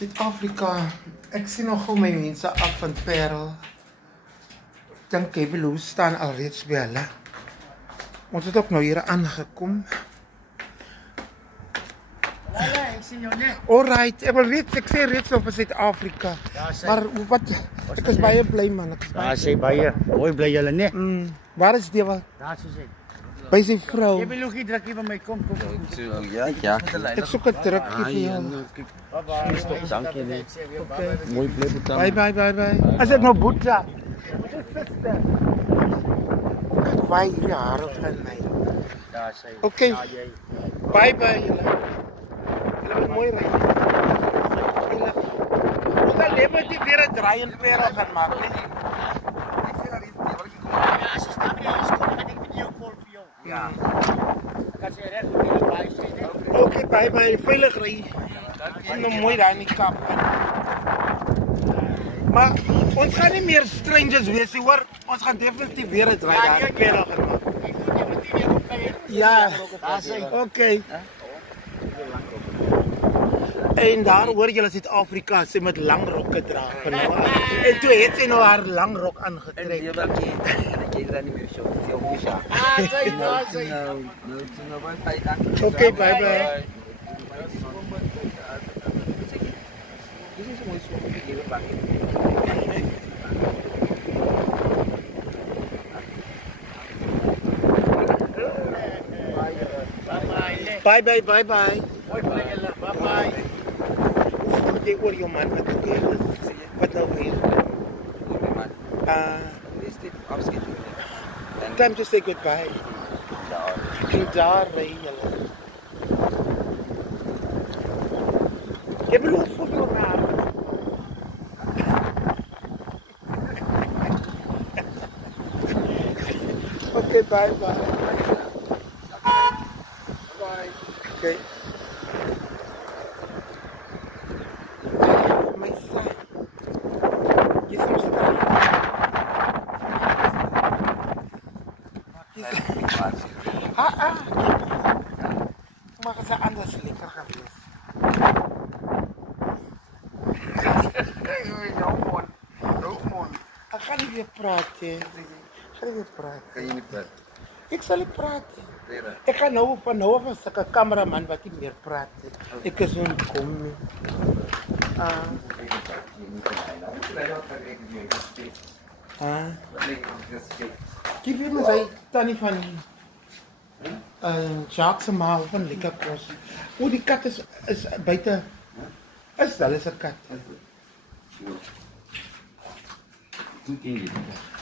Suid-Afrika, ek sien nogal my mense af van Parel. Dan Kebelo staan alreeds by hulle. Ons het ook nou hier aangekom. Ja, ek sien jou net. Alright, ek wil weet, ek sê reeds op Suid-Afrika. Ja, sê. Maar wat, ek is baie bly man. Ja, sê baie. Mooi bly julle net. Waar is die wat? Daar so sê. By sy vrou. Jy wil nog nie drukkie van my kom. Ja. Ek soek 'n drukkie vir jou. Bye. Dankie net. Okay. Mooi bly bedank. Bye. As dit nou Boeta. Kyk waar hierdie hare van my. Ja, sê. Okay. Ja, jy. Bye julle. Julle moet mooi ry. Ons gaan net die weer 'n draai in Parel gaan maak, nee. Ja, as jy staan by die huis kom, gaan ek met jou call vir jou. Ja. Ek kan sê reg, jy bly sê net. Okay, bye. Veilig ry. En nou mooi daar in die kap. Maar ons gaan nie meer strangers wees nie, hoor. Ons gaan definitief weer 'n draai daar in Parel gaan maak. Ja, okay. En daar hoor julle Suid-Afrika sy met lang rokke dra van nou af. En toe het sy nou haar lang rok aangetrek. Jy dan nie meer show. Jy hoor ja. Sê. Okay, bye. Bye. Mooi bly julle. Bye. Jy hoor jou man wat ek hier is. Wat nou weer? Time to say goodbye. En daar ry julle. Jy beloof vir jou naam. Okay, bye. Okay. My son. Yes, I'm sorry. Maar het is anders lekker geweest. Ek gaan nie weer praat, hè. Kan jy nie praat? Ek sal nie praat, hè. Ek gaan nou van nou af as ek 'n kameraman wat nie meer praat, hè. Ek is onkom nie. Jy weet my sy tannie van Jacques se ma van lekker kos. O, die kat is buite. Is hulle se kat?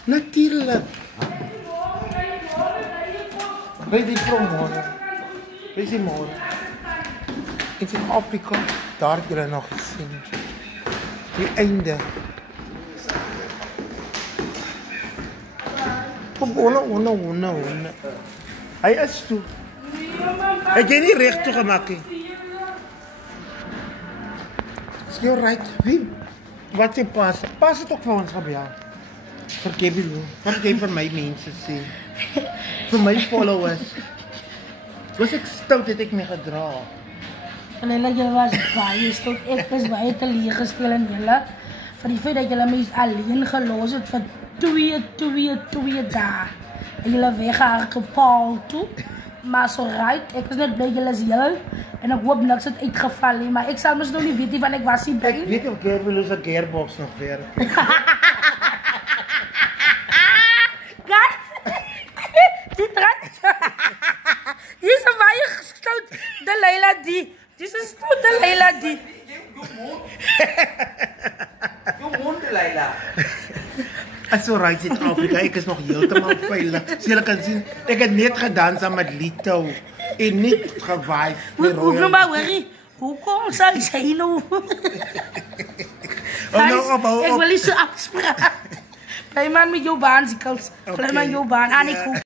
Natuurlijk. Weet die vrou môre. Wees die môre. In Suid-Afrika, daar het julle nog gesien. Die einde. Honne. Hy is toe. Het jy nie recht toegemaak nie? Is jy right? Wie? Wat sê pas? Pas het ook vir ons gebeur. Vir Kebelo. Wat jy vir my mense sê? Vir my followers. Was ek stout het ek my gedra? En hulle julle was baie stout. Ek is baie teleeggestel in julle. Vir die feit dat julle my alleen gelos het vir 2 dae. En julle weggehardloop Paul toe. Maar so right, ek is net bly julle is heel. En ek hoop niks het uitgeval nie. Maar ek sal mos nog nie weet nie, want ek was nie by. Ek weet of Kebelo se gearbox nog werk. Die trek. Hier is 'n baie stout de Leila die. Dis 'n stout de Leila die. Jou mond Leila. As alright Suid-Afrika, ek is nog heeltemal veilig. So julle kan sien, ek het net gedans aan met Lito en nie gevibe. Hoe maar hoorie. Hoekom sal jy nou? Ek wil nie so afspraak. Bly man met jou baan, sikels. Bly man jou baan aan ek.